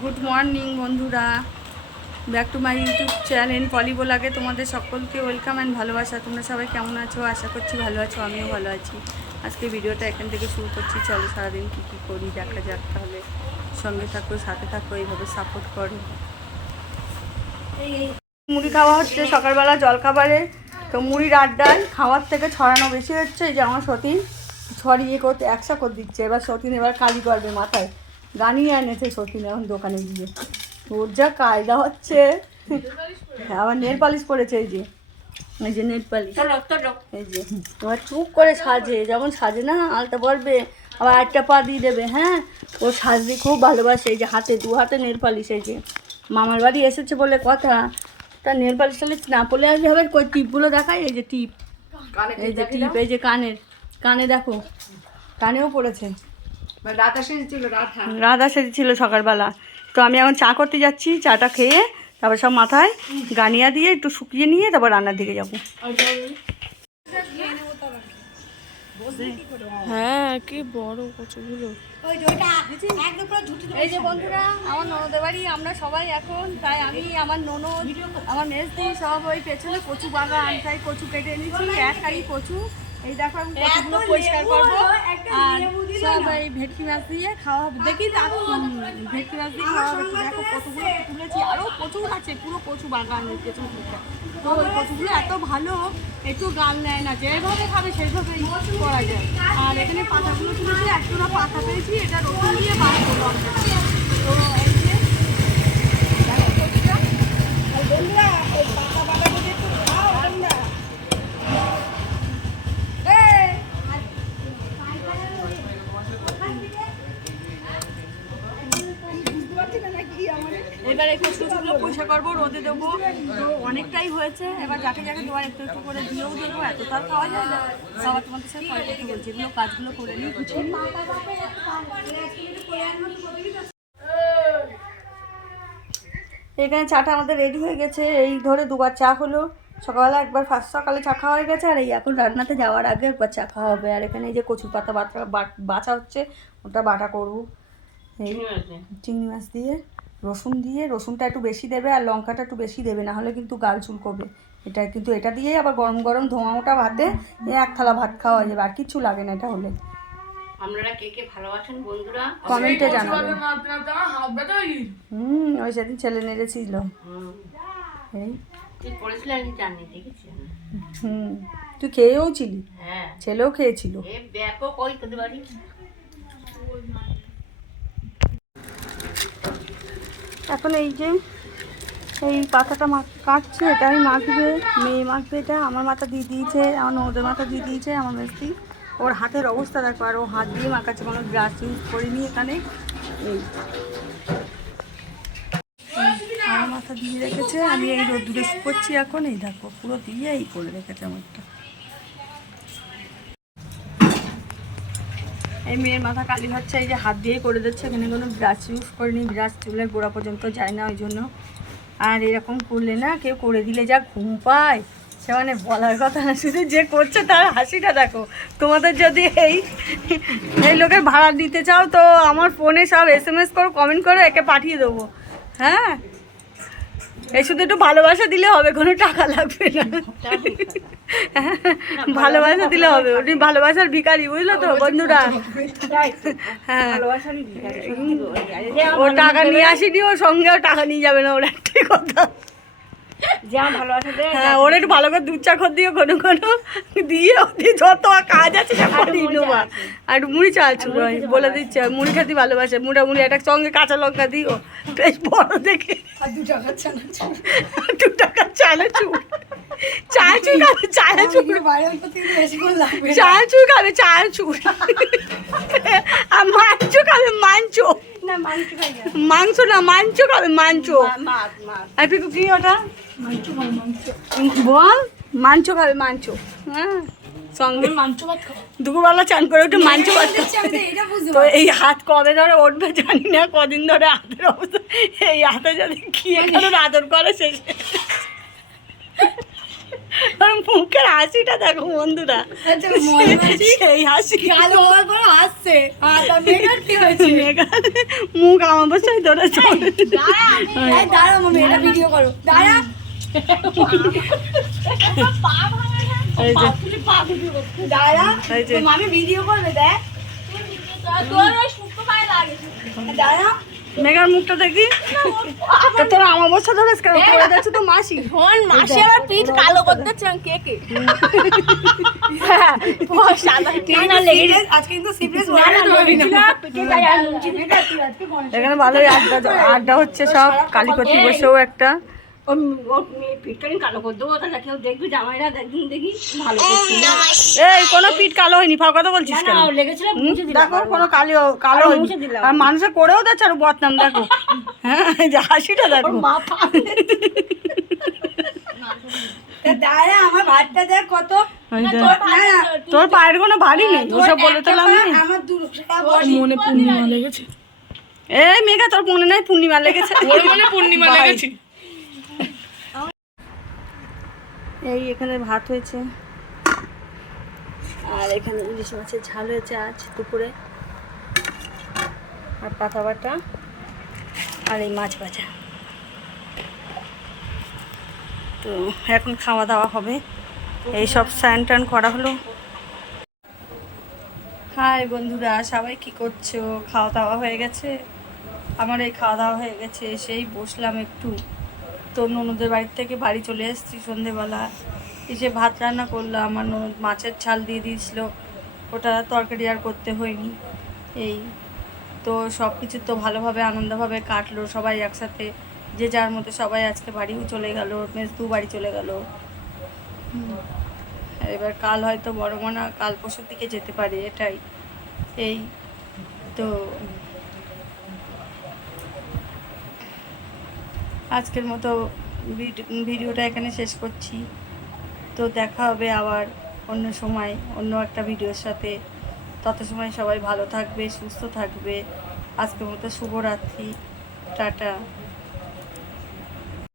Good morning বন্ধুরা, back to my YouTube channel পলিবোলাগে তোমাদের সকলকে ওয়েলকাম অ্যান্ড ভালোবাসা। তোমরা সবাই কেমন আছো? আশা করছি ভালো আছো, আমিও ভালো আছি। আজকে ভিডিওটা এখান থেকে শুরু করছি। চলো সারাদিন কী কী করি দেখা যাক। তাহলে সঙ্গে থাকো, সাথে থাকো, এইভাবে সাপোর্ট করো। মুড়ি খাওয়া হচ্ছে সকালবেলা জলখাবারে। তো মুড়ির আড্ডায় খাওয়ার থেকে ছড়ানো বেশি হচ্ছে। এই যে আমার সতীন ছড়িয়ে করতে একশো করে দিচ্ছে। এবার সতীন এবার কালি করবে মাথায়। গানিয়ে এনেছে সতীন এখন দোকানে গিয়ে। ওর যা কায়দা হচ্ছে। আবার নেল পালিশ করেছে। এই যে নেল পালিশ, এই যে এবার চুপ করে সাজে। যখন সাজে না আলতা পরবে আবার আটটা পা দিয়ে দেবে। হ্যাঁ, ও সাজতে খুব ভালোবাসে। এই যে হাতে দু হাতে নেল পালিশ। এই যে মামার বাড়ি এসেছে বলে কথা, তা নেল পালিশ টালিশ না পড়লে আসবে। হবে কই টিপগুলো দেখায়। এই যে টিপ, এই যে টিপ, এই যে কানে দেখো, কানেও পড়েছে। রাধা সেজেছিল সকালবেলা। তো আমি এখন চা করতে যাচ্ছি। চাটা খেয়ে তারপর সব মাথায় গানিয়া দিয়ে একটু শুকিয়ে নিয়ে তারপর রান্নার দিকে যাবো। হ্যাঁ, কি বড় কচুগুলো। এই যে বন্ধুরা, আমার ননদের বাড়ি আমরা সবাই এখন। তাই আমি, আমার ননদ, আমার মেজদি সব ওই পেছনে কচু বাগান। তাই কচু কেটে এনেছি, এক হাঁড়ি কচু। এই দেখো আমি কচুগুলো পরিষ্কার করবো। আর সব এই ভেটকি মাছ দিয়ে খাওয়া হবে। দেখি ভেটকি মাছ দিয়ে খাওয়া হবে। দেখো কতগুলো তুলেছি, আরও প্রচুর আছে, পুরো কচু বাগানের পেছন থেকে। তো ওই কচুগুলো এত ভালো, একটু গাল নেয় না। যেভাবে খাবে সেইভাবেই করা যায়। আর এখানে পাতাগুলো তুলেছি, একটা পাতা পেয়েছি, এটা রসুন দিয়ে বানাবো লঙ্কা। তো এই যে দেখো কচুটা। বন্ধুরা ওই পাতা বানাবো দিয়ে একটু খাও তোমরা। এবার একটু কচুগুলো পয়সা করবো, রোদে দেবো। তো অনেকটাই হয়েছে। এবার যাকে যাকে দেওয়ার একটু একটু করে দিয়েও দেবো। এত তার খাওয়া যায় না। সবার তোমাদের সাথে পরে কথা বলছি। এগুলো কাজগুলো করে নিই, গুছিয়ে নিই। এখানে চাটা আমাদের রেডি হয়ে গেছে। এই ধরে দুবার চা হলো। সকালবেলা একবার ফার্স্ট সকালে চা খাওয়া হয়ে গেছে। আর এই এখন রান্নাতে যাওয়ার আগে একবার চা খাওয়া হবে। আর এখানে এই যে কচুর পাতা বাছা হচ্ছে, ওটা বাটা করবো। এই চিংড়ি মাছ দিয়ে রসুন দিয়ে, রসুনটা একটু বেশি দেবে আর লঙ্কাটা একটু বেশি দেবে, না হলে কিন্তু গাল চুলকবে। এটা কিন্তু এটা দিয়ে আবার গরম গরম ধোঁয়া ওটা ভাতে এক থালা ভাত খাওয়া যাবে। আর কিচ্ছু লাগে না এটা হলে। আপনারা কে কে ভালোবাসেন বন্ধুরা কমেন্টে জানাবেন। ওই সেদিন ছেলে নেড়েছিল। এই তুই খেয়েও ছিলি? হ্যাঁ, ছেলেও খেয়েছিল। এখন এই যে এই পাতাটা কাটছে, এটা আমি মাখবে, মেয়ে মাখবে। এটা আমার মাথা দিয়ে দিয়েছে, আমার ওদের মাথা দিয়ে দিয়েছে আমার মিস্ত্রি। ওর হাতের অবস্থা দেখো, আর ও হাত দিয়ে মাখাচ্ছে, কোনো ব্রাশ ইউজ করিনি এখানে। এই আমার মাথা দিয়ে রেখেছে, আমি এই রোদ্দুরে শুকোচ্ছি এখন। এই দেখো পুরো দিয়ে এই করে রেখেছে আমারটা। এই মেয়ের মাথা কালি হচ্ছে, এই যে হাত দিয়েই করে দিচ্ছে। এখানে কোনো ব্রাশ ইউজ করিনি, ব্রাশ চুলের গোড়া পর্যন্ত যায় না ওই জন্য। আর এরকম করলে না, কেউ করে দিলে যা ঘুম পায় সে মানে বলার কথা না। শুধু যে করছে তার হাসিটা দেখো। তোমাদের যদি এই লোকের ভাড়া দিতে চাও তো আমার ফোনে সব SMS করো, কমেন্ট করো, একে পাঠিয়ে দেবো। হ্যাঁ, এই শুধু একটু ভালোবাসা দিলে হবে, কোনো টাকা লাগবে না। ভালোবাসা দিলে হবে। উনি ভালোবাসার ভিখারি, বুঝলো তো বন্ধুরা। হ্যাঁ, ও টাকা নিয়ে আসেনি, ওর সঙ্গেও টাকা নিয়ে যাবে না, ওর একটাই কথা। হ্যাঁ, ওর একটু ভালো করে দুধ চা খর দিও, কোনো কোনো দিয়ে ওদের যত কাজ আছে সব করিয়ে নেবা। আর একটু মুড়ি চালছু বলে দিচ্ছে, মুড়ি খেতে ভালোবাসে। মুড়ি একটা সঙ্গে কাঁচা লঙ্কা দিও, বেশ বড় দেখে। 2 টাকার চানাচুর, চানাচুর খাবে, চানাচুর খাবে, চানাচুর। আর মাংস খাবে, মাংস মাংস না, মাংস খাবে, মাংস। আর পিকু কি ওটা বল? মাংস খাবে, মাংস। হ্যাঁ, সঙ্গে দুপুরবেলা চান করে একটু মাংস ভাত। তো এই হাত কবে ধরে উঠবে জানি না, কদিন ধরে হাতের অবস্থা। এই হাতে যদি খেয়ে কারোর আদর করে শেষে আর মুখের হাসিটা দেখো বন্ধুরা, সেই হাসি আসছে কি হয়েছে? মুখ আমার বসাই ধরে চলে। দাঁড়া মামি, এটা ভিডিও করো, দাঁড়া। এই যে দাঁড়া, এই যে মামি ভিডিও করবে, দেখ। দাঁড়া, মেঘার মুখটা দেখি। তা তোরা আমার বসা ধরে কেন? তোরা যাচ্ছ তো মাসি। মাসের আর পিঠ কালো করতে চান কে কে? আজকে কিন্তু সিরিয়াস এখানে ভালোই আড্ডা হচ্ছে, সব কালীপতি বসেও একটা। কালো করে দেবো, তাহলে কেউ দেখবি জামাইরা দেখি দেখি ভালো এই কোনো পিঠ কালো হয়নি, ফাও কথা বলছিস কেন? লেগেছিল। দেখো কোনো কালো হয়নি, আর মানুষের করেও যাচ্ছে আর বদনাম দেখো। হ্যাঁ এই যে হাসিটা দেখো। দাঁড়া, আমার ভাতটা দেখ কত। তোর পায়ের কোনো ভারী নেই, ওসব বলে তো লাভ নেই। আমার মনে পূর্ণিমা লেগেছে, এই মেঘা তোর মনে নাই পূর্ণিমা লেগেছে? ওর মনে পূর্ণিমা লেগেছে। এই এখানে ভাত হয়েছে, আর এখানে ইলিশ মাছের ঝাল হয়েছে আজ দুপুরে, আর পাতা বাটা, আর এই মাছ ভাজা। তো এখন খাওয়া দাওয়া হবে, এই সব স্নান টান করা হলো। হাই বন্ধুরা, সবাই কি করছো? খাওয়া দাওয়া হয়ে গেছে? আমার এই খাওয়া দাওয়া হয়ে গেছে, সেই বসলাম একটু। তো ননদের বাড়ির থেকে বাড়ি চলে এসেছি সন্ধেবেলা, এসে ভাত রান্না করলাম। আমার ননদ মাছের ঝাল দিয়ে দিয়েছিল, ওটা তরকারি আর করতে হয়নি। এই তো সব কিছু তো ভালোভাবে আনন্দভাবে কাটলো, সবাই একসাথে যে যার মতো সবাই আজকে বাড়িও চলে গেল, মেজদু বাড়ি চলে গেল। এবার কাল হয়তো বড় মনে কাল পরশুর দিকে যেতে পারে, এটাই। এই তো আজকের মতো ভিডিওটা এখানে শেষ করছি। তো দেখা হবে আবার অন্য সময় অন্য একটা ভিডিওর সাথে। তত সময় সবাই ভালো থাকবে, সুস্থ থাকবে। আজকের মতো শুভরাত্রি, টাটা।